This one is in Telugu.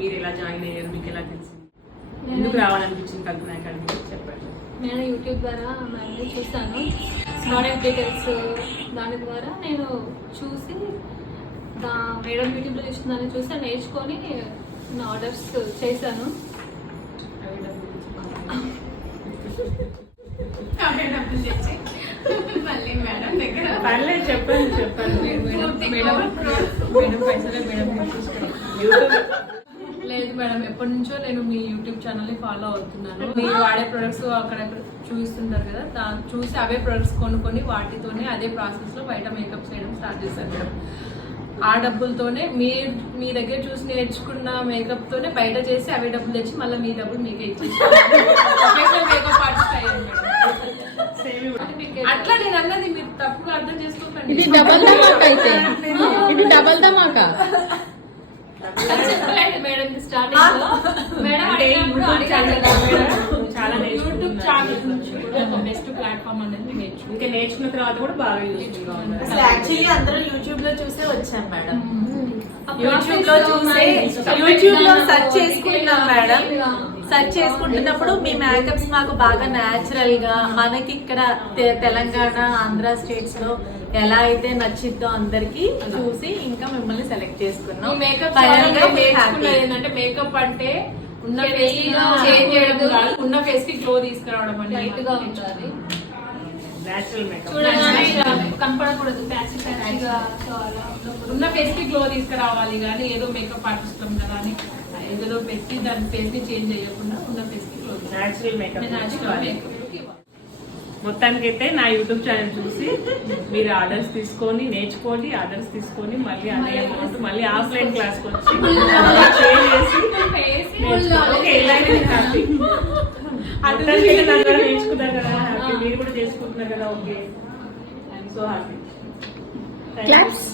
మీరు ఎలా జాయిన్ అయ్యారు, మీకు ఎలా తెలిసింది, ఎందుకు రావాలనిపించింది కల్పన అకాడమీ చెప్పండి. నేను యూట్యూబ్ ద్వారా మేడం చూస్తాను, ప్రోడక్ట్ డీటెయిల్స్ దాని ద్వారా నేను చూసి మేడం యూట్యూబ్లో ఇస్తుందని చూసి నేర్చుకొని ఆర్డర్స్ చేశాను. పర్లేదు చెప్పండి. లేదు మేడం, ఎప్పటి నుంచో నేను మీ యూట్యూబ్ ఛానల్ని ఫాలో అవుతున్నాను. మీరు వాడే ప్రొడక్ట్స్ అక్కడ చూపిస్తుంటారు కదా, దాన్ని చూసి అవే ప్రొడక్ట్స్ కొనుక్కొని వాటితోనే అదే ప్రాసెస్లో బయట మేకప్ చేయడం స్టార్ట్ చేశాను మేడం. ఆ డబ్బులతోనే మీ దగ్గర చూసి నేర్చుకున్న మేకప్తోనే బయట చేసి అవే డబ్బులు తెచ్చి మళ్ళీ మీ డబ్బులు మీకే ఇచ్చేసి మేకప్ ఆర్టిస్ట్ అయ్యాను మేడం. అట్లా నేను అన్నది మీరు తప్పుగా అర్థం చేసుకోకండి. ఇది డబల్ ధమాకా అయితే, ఇది డబల్ ధమాకా మేడం స్టార్టింగ్ లో మేడం చాలా యూట్యూబ్ ఛానల్ నుంచి కూడా బెస్ట్ ప్లాట్ఫామ్ అనేది నేర్చుకున్న తర్వాత కూడా బాగా యాక్చువల్లీ అందరూ యూట్యూబ్ లో చూసే వచ్చాం మేడం. యూట్యూబ్ లో సెర్చ్ చేసుకున్నాం మేడం. సెర్చ్ చేసుకుంటున్నప్పుడు మీ మేకప్స్ మాకు బాగా న్యాచురల్ గా మనకి ఇక్కడ తెలంగాణ ఆంధ్ర స్టేట్స్ లో ఎలా అయితే నచ్చిద్దో అందరికి చూసి ఇంకా మిమ్మల్ని సెలెక్ట్ చేసుకున్నాం. మేకప్ ఏంటంటే మేకప్ అంటే ఉన్న ఫేస్ చేంజ్ చేయడం కాదు, ఉన్న ఫేస్ కి గ్లో తీసుకురావడం అని లైట్ గా ఉంటుంది, నేచురల్ మేకప్ చూడగానే కనపడకూడదు ప్యాచ్ ప్యాచ్గా. ఉన్న ఫేస్ కి గ్లో తీసుకురావాలి కానీ ఏదో మేకప్ ఆర్టిస్ట్ కదా అని ఏదో పెట్టి దాని ఫేస్ ని చేంజ్ చేయకుండా ఉన్న ఫేస్ కి glow natural makeup. Natural makeup. మొత్తానికైతే నా యూట్యూబ్ ఛానల్ చూసి మీరు ఆర్డర్స్ తీసుకొని నేర్చుకోండి, ఆర్డర్స్ తీసుకొని మళ్ళీ అదే అమౌంట్ మళ్ళీ ఆఫ్లైన్ క్లాస్కి వచ్చి హ్యాపీ. అందరికీ నేర్చుకున్నారు కదా హ్యాపీ, మీరు కూడా చేసుకుంటున్నారు కదా, ఓకే సో హ్యాపీ. క్లాప్స్.